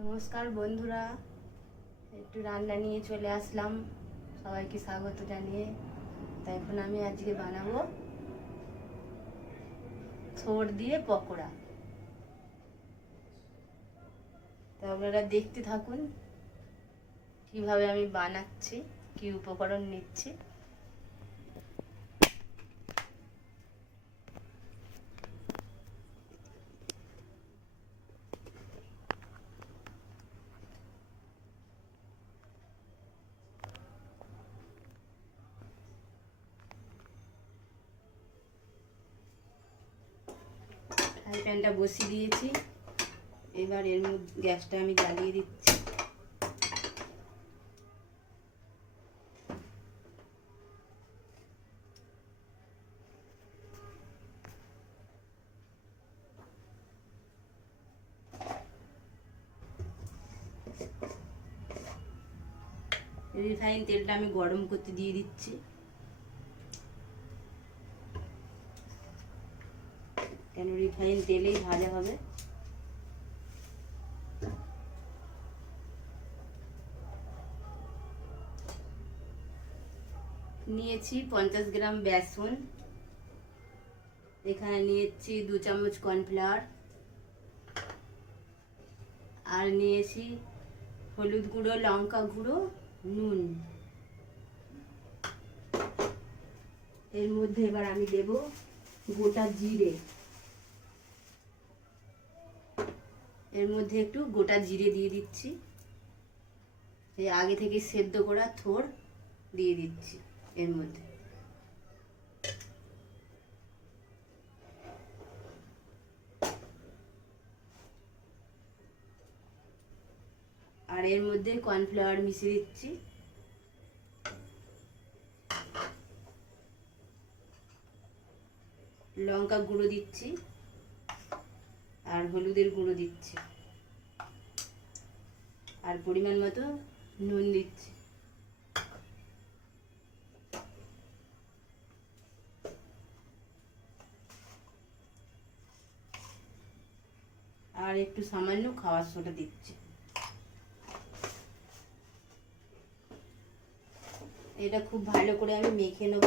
নমস্কার বন্ধুরা, একটু রান্না নিয়ে চলে আসলাম। সবাইকে স্বাগত জানিয়ে। তাই এখন আমি আজকে বানাবো ছোট দিয়ে পকোড়া। তো আপনারা দেখতে থাকুন, কীভাবে আমি বানাচ্ছি, কি উপকরণ নিচ্ছি। ফ্রাই প্যানটা বসিয়ে দিয়েছি। এবার এর মধ্যে গ্যাসটা আমি জ্বালিয়ে দিচ্ছি। রিফাইন তেলটা আমি গরম করতে দিয়ে দিচ্ছি। কেন রিফাইন তেলেই ভাজা হবে? নিয়েছি পঞ্চাশ গ্রাম বেসন। এখানে নিয়েছি দু চামচ কর্নফ্লাওয়ার। আর নিয়েছি হলুদ গুঁড়ো, লঙ্কা গুঁড়ো, নুন। এর মধ্যে এবার আমি দেব গোটা জিরে। এর মধ্যে একটু গোটা জিরে দিয়ে দিচ্ছি। এই আগে থেকে সেদ্ধ করা থোর দিয়ে দিচ্ছি এর মধ্যে। আর এর মধ্যে কর্নফ্লাওয়ার মিশিয়ে দিচ্ছি। লঙ্কা গুঁড়ো দিচ্ছি। আর হলুদের গুঁড়ো দিচ্ছি। আর পরিমাণ মতো নুন দিচ্ছি। আর একটু সামান্য খাওয়ার সোডা দিচ্ছি। এটা খুব ভালো করে আমি মেখে নেব।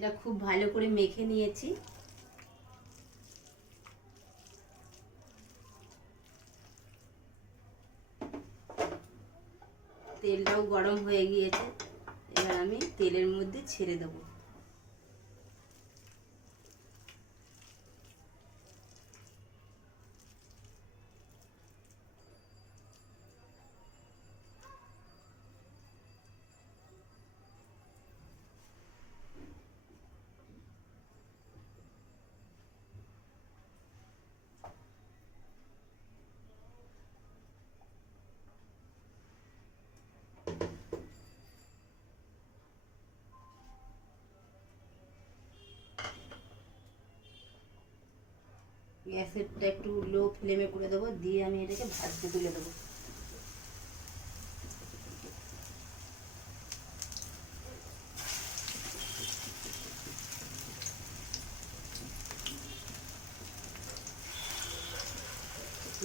এটা খুব ভালো করে মেখে নিয়েছি। তেলটাও গরম হয়ে গিয়েছে। এবার আমি তেলের মধ্যে ছেড়ে দেবো। গ্যাসেরটা একটু লো ফ্লেমে করে দেবো, দিয়ে আমি এটাকে ভাজতে তুলে দেবো।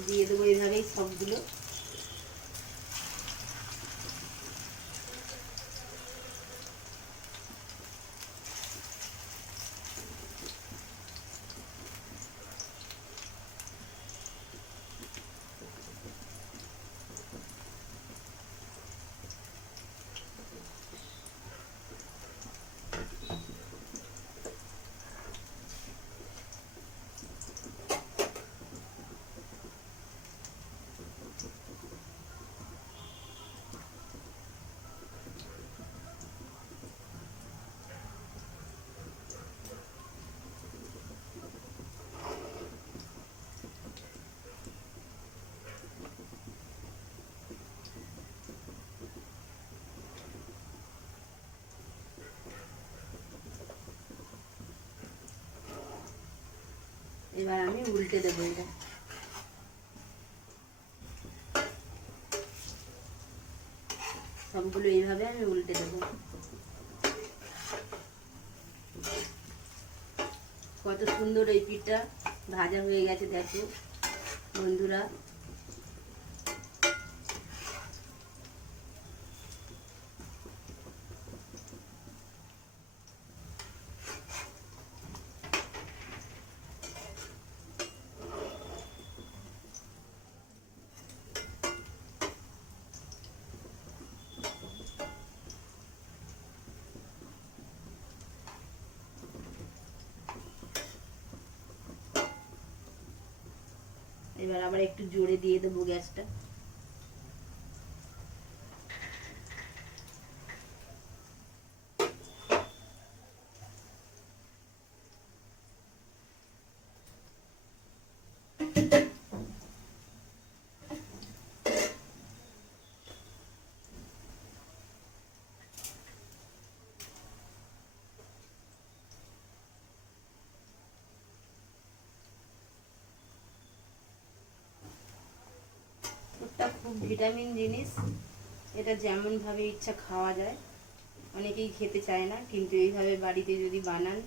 দিয়ে দেবো এইভাবেই সবগুলো। উল্টে দেবো এটা। সবগুলো এইভাবে আমি উল্টে দেবো। কত সুন্দর এই পিঠটা। ভাজা হয়ে গেছে, দেখো বন্ধুরা। এবার আবার একটু জোরে দিয়ে দেবো গ্যাসটা। ভুট্টা খুব ভিটামিন জিনিস, এটা যেমনভাবে ইচ্ছা খাওয়া যায়। অনেকেই খেতে চায় না, কিন্তু এইভাবে বাড়িতে যদি বানান,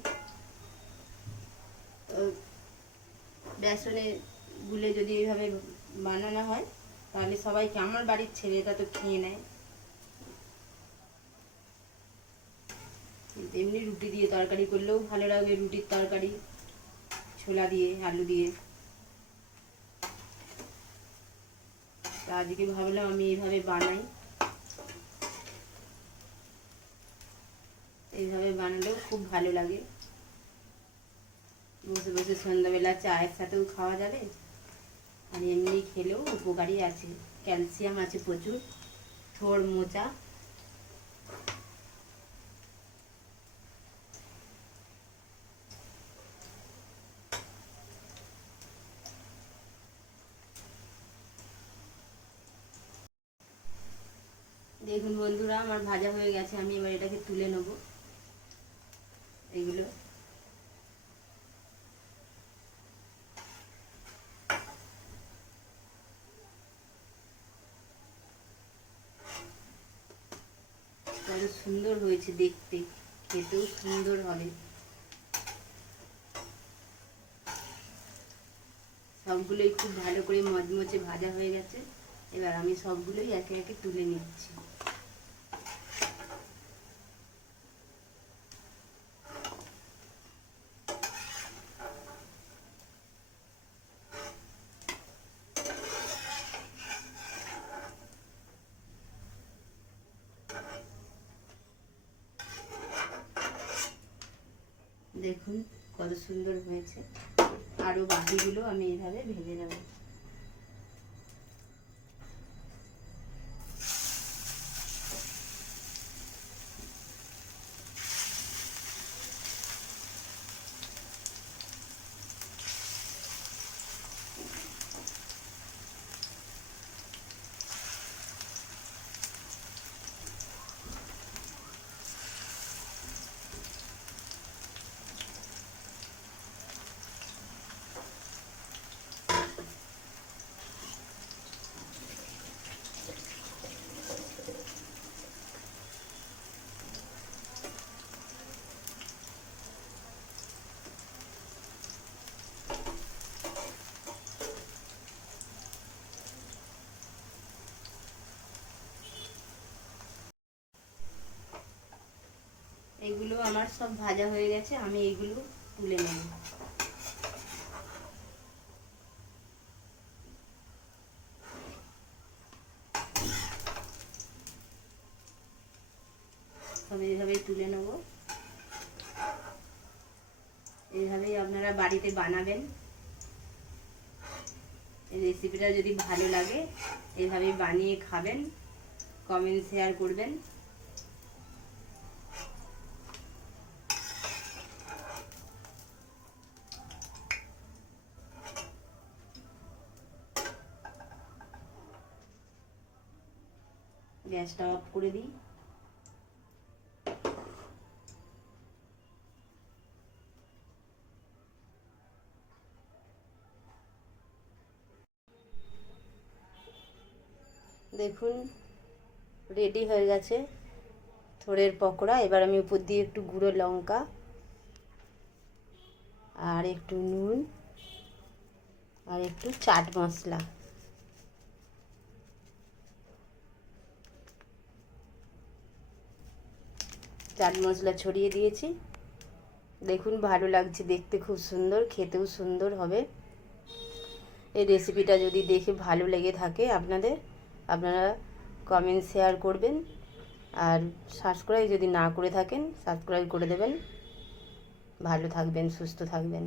তো বেসনে গুলে যদি এইভাবে বানানো হয়, তাহলে সবাইকে, আমার বাড়ির ছেলেটা তো খেয়ে নেয়। এমনি রুটি দিয়ে তরকারি করলেও ভালো লাগে, রুটির তরকারি, ছোলা দিয়ে, আলু দিয়ে। আজকে ভাবলাম আমি এইভাবে বানাই। এইভাবে বানালেও খুব ভালো লাগে। বসে বসে সন্ধ্যাবেলা চায়ের সাথেও খাওয়া যাবে। আর এমনি খেলেও উপকারী আছে। ক্যালসিয়াম আছে প্রচুর। থোড় মোচা দেখুন বন্ধুরা, আমার ভাজা হয়ে গেছে, আমি এবার এটাকে তুলে নেব। এগুলো। কত সুন্দর হয়েছে দেখতে, খেতেও সুন্দর হবে। সবগুলোই খুব ভালো করে মচমচে ভাজা হয়ে গেছে। এবার আমি সবগুলোই একে একে তুলে নিচ্ছি। দেখুন কত সুন্দর হয়েছে। আরও বাকিগুলো আমি এভাবে ভেজে নেব। এগুলো আমার সব ভাজা হয়ে গেছে, আমি এগুলো তুলে নেব। সব এইভাবেই তুলে নেব। এইভাবেই আপনারা বাড়িতে বানাবেন। এই রেসিপিটা যদি ভালো লাগে, এইভাবেই বানিয়ে খাবেন কমেন্ট শেয়ার করবেন। গ্যাসটা অফ করে দিই। দেখুন রেডি হয়ে গেছে থোড়ের পকোড়া। এবার আমি উপর দিয়ে একটু গুঁড়ো লঙ্কা আর একটু নুন আর একটু চাট মশলা। চাট মশলা ছড়িয়ে দিয়েছি। দেখুন, ভালো লাগছে দেখতে, খুব সুন্দর, খেতেও সুন্দর হবে। এই রেসিপিটা যদি দেখে ভালো লেগে থাকে আপনাদের, আপনারা কমেন্ট শেয়ার করবেন। আর সাবস্ক্রাইব যদি না করে থাকেন সাবস্ক্রাইব করে দেবেন। ভালো থাকবেন, সুস্থ থাকবেন।